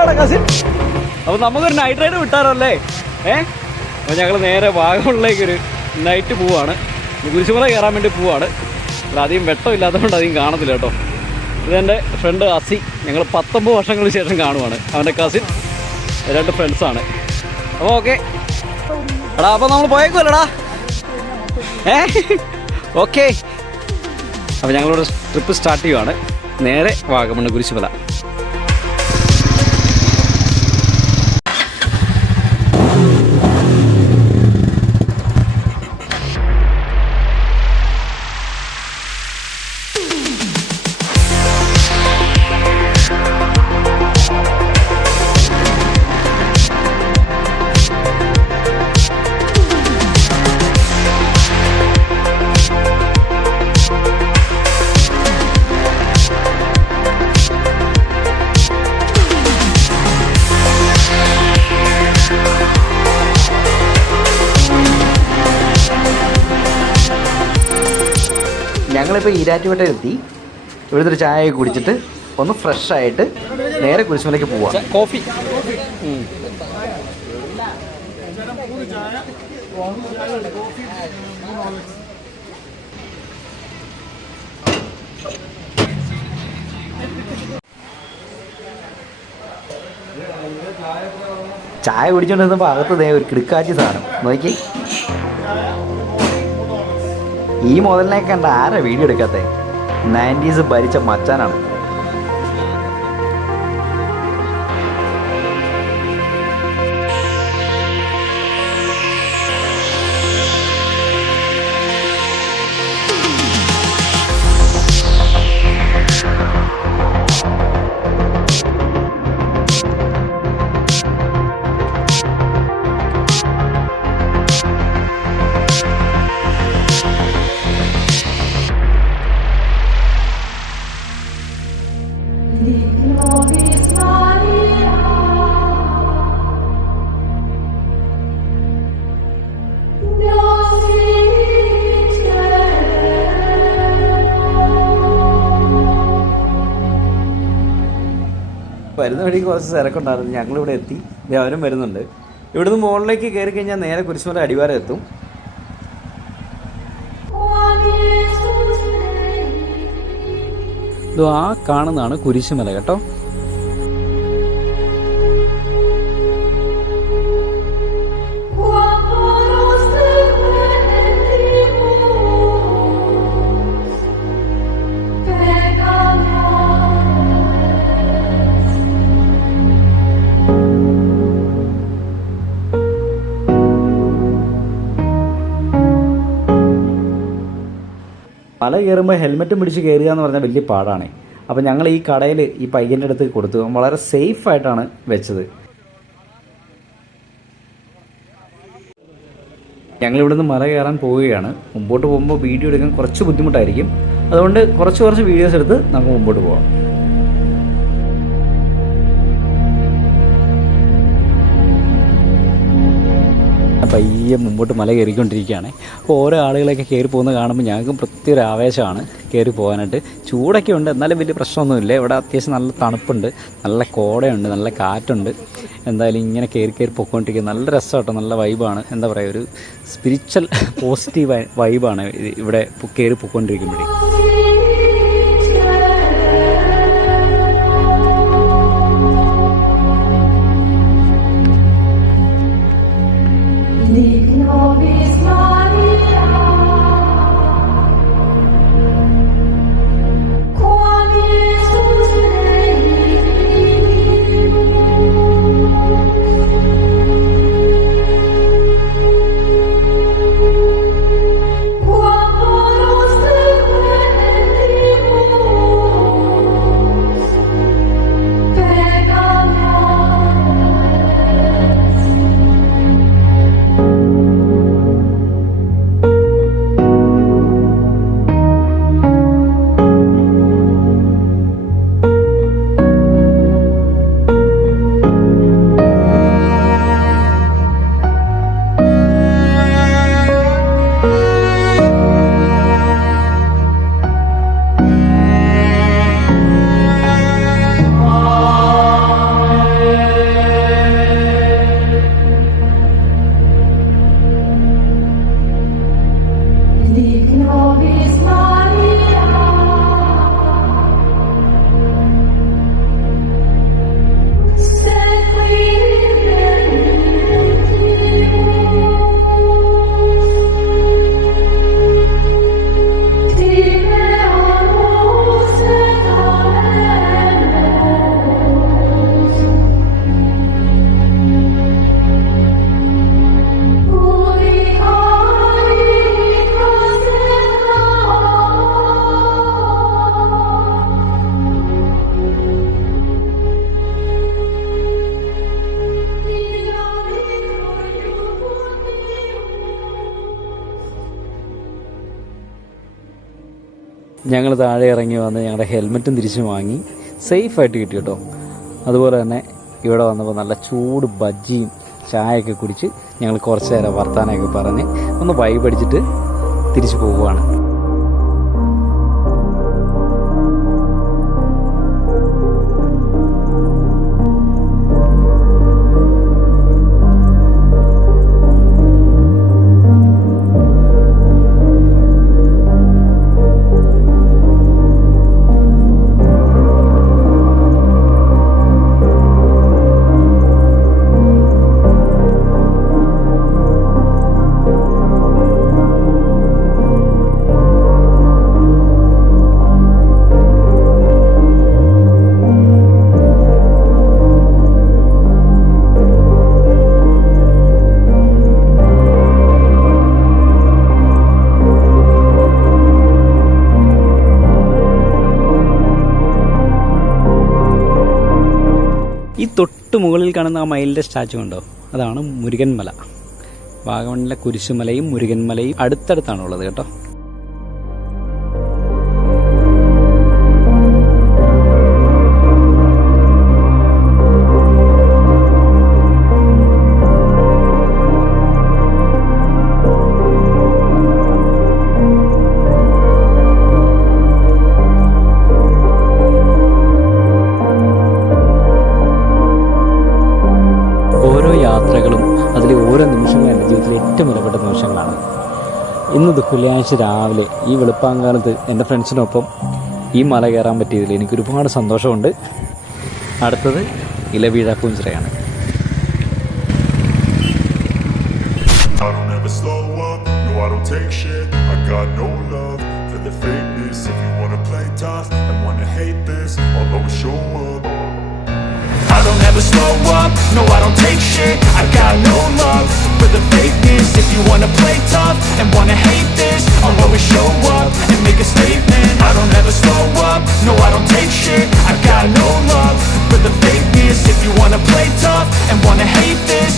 എവിടെയാണ് കസിൻ? അപ്പോൾ നമുക്കൊരു നൈറ്റ് റൈഡ് വിട്ടാറല്ലേ? അപ്പോൾ ഞങ്ങൾ നേരെ വാഗമണിലേക്കൊരു നൈറ്റ് പോവാണ്. കുരിശുമല കയറാൻ വേണ്ടി പോവാണ്. അല്ല അധികം വെട്ടമില്ലാത്തതുകൊണ്ട് അധികം കാണത്തില്ല കേട്ടോ. ഇതെൻ്റെ ഫ്രണ്ട് അസി. ഞങ്ങൾ 19 വർഷങ്ങൾക്ക് ശേഷം കാണുവാണ്. അവൻ്റെ കസിൻ 2 ഫ്രണ്ട്സാണ്. അപ്പോൾ ഓക്കെ എടാ, അപ്പോൾ നമ്മൾ പോയേക്കുമല്ലേടാ? ഓക്കെ. അപ്പോൾ ഞങ്ങളിവിടെ ട്രിപ്പ് സ്റ്റാർട്ട് ചെയ്യുവാണ്. നേരെ വാഗമണ് കുരിശുമല. ഞങ്ങളിപ്പോൾ ഈരാറ്റുപേട്ടയിലെത്തി. ഇവിടുത്തെ ഒരു ചായ കുടിച്ചിട്ട് ഒന്ന് ഫ്രഷ് ആയിട്ട് നേരെ കുരിശുമലയ്ക്ക് പോവാം. കോഫി ചായ കുടിച്ചോണ്ടിരുന്നപ്പോൾ അകത്ത് ഒരു കിടുക്കാച്ചി സാധനം നോക്കി. ഈ മുതലിനെ കണ്ട ആരാ വീഡിയോ എടുക്കാത്തേ? 90s ഭരിച്ച മച്ചാനാണ്. വരുന്ന വഴിക്ക് കുറച്ച് തിരക്കുണ്ടായിരുന്നു. ഞങ്ങളിവിടെ എത്തി. അവരും വരുന്നുണ്ട്. ഇവിടുന്ന് മുകളിലേക്ക് കയറി കഴിഞ്ഞാൽ നേരെ കുരിശുമല അടിവാരം എത്തും. ഇത് ആ കാണുന്നതാണ് കുരിശുമല കേട്ടോ. മല കയറുമ്പോൾ ഹെൽമെറ്റും പിടിച്ച് കയറുക എന്ന് പറഞ്ഞാൽ വലിയ പാടാണ്. അപ്പോൾ ഞങ്ങൾ ഈ കടയിൽ ഈ പയ്യൻ്റെ അടുത്ത് കൊടുത്തു. വളരെ സേഫായിട്ടാണ് വെച്ചത്. ഞങ്ങളിവിടുന്ന് മല കയറാൻ പോവുകയാണ്. മുമ്പോട്ട് പോകുമ്പോൾ വീഡിയോ എടുക്കാൻ കുറച്ച് ബുദ്ധിമുട്ടായിരിക്കും. അതുകൊണ്ട് കുറച്ച് വീഡിയോസ് എടുത്ത് നമുക്ക് മുമ്പോട്ട് പോകാം. പയ്യെ മുമ്പോട്ട് മല കയറിക്കൊണ്ടിരിക്കുകയാണ്. അപ്പോൾ ഓരോ ആളുകളൊക്കെ കയറി പോകുന്നത് കാണുമ്പോൾ ഞങ്ങൾക്കും പ്രത്യേക ഒരു ആവേശമാണ് കയറി പോകാനായിട്ട്. ചൂടൊക്കെ ഉണ്ട്, എന്നാലും വലിയ പ്രശ്നമൊന്നുമില്ല. ഇവിടെ അത്യാവശ്യം നല്ല തണുപ്പുണ്ട്, നല്ല കോടയുണ്ട്, നല്ല കാറ്റുണ്ട്. എന്തായാലും ഇങ്ങനെ കയറി പൊയ്ക്കൊണ്ടിരിക്കുക നല്ല രസമാട്ടോ. നല്ല വൈബാണ്. എന്താ പറയുക, ഒരു സ്പിരിച്വൽ പോസിറ്റീവ് വൈബാണ് ഇവിടെ കയറി പൊയ്ക്കൊണ്ടിരിക്കുമ്പോഴേ. ഞങ്ങൾ താഴെ ഇറങ്ങി വന്ന് ഞങ്ങളുടെ ഹെൽമെറ്റും തിരിച്ചു വാങ്ങി, സേഫായിട്ട് കിട്ടി കേട്ടോ. അതുപോലെ തന്നെ ഇവിടെ വന്നപ്പോൾ നല്ല ചൂട് ബജ്ജിയും ചായയൊക്കെ കുടിച്ച് ഞങ്ങൾ കുറച്ച് നേരം വർത്താനമൊക്കെ പറഞ്ഞ് ഒന്ന് വൈബ് അടിച്ചിട്ട് തിരിച്ചു പോവുകയാണ്. ഈ തൊട്ട് മുകളിൽ കാണുന്ന ആ മയിലിൻ്റെ സ്റ്റാച്ചു ഉണ്ടോ, അതാണ് മുരുകൻമല. വാഗമണിലെ കുരിശുമലയും മുരുകൻമലയും അടുത്തടുത്താണുള്ളത് കേട്ടോ. യാത്രകളും അതിലെ ഓരോ നിമിഷങ്ങളും എൻ്റെ ജീവിതത്തിലെ ഏറ്റവും വിലപ്പെട്ട നിമിഷങ്ങളാണ്. ഇന്ന് ദുഃഖവെള്ളിയാഴ്ച രാവിലെ ഈ വെളുപ്പാങ്കാലത്ത് എൻ്റെ ഫ്രണ്ട്സിനൊപ്പം ഈ മല കയറാൻ പറ്റിയതിൽ എനിക്കൊരുപാട് സന്തോഷമുണ്ട്. അടുത്തത് ഇലവീഴാപ്പൂഞ്ചിറയാണ്. I don't ever slow up, no I don't take shit. I got no love for the fakeness. If you wanna play tough and wanna hate this,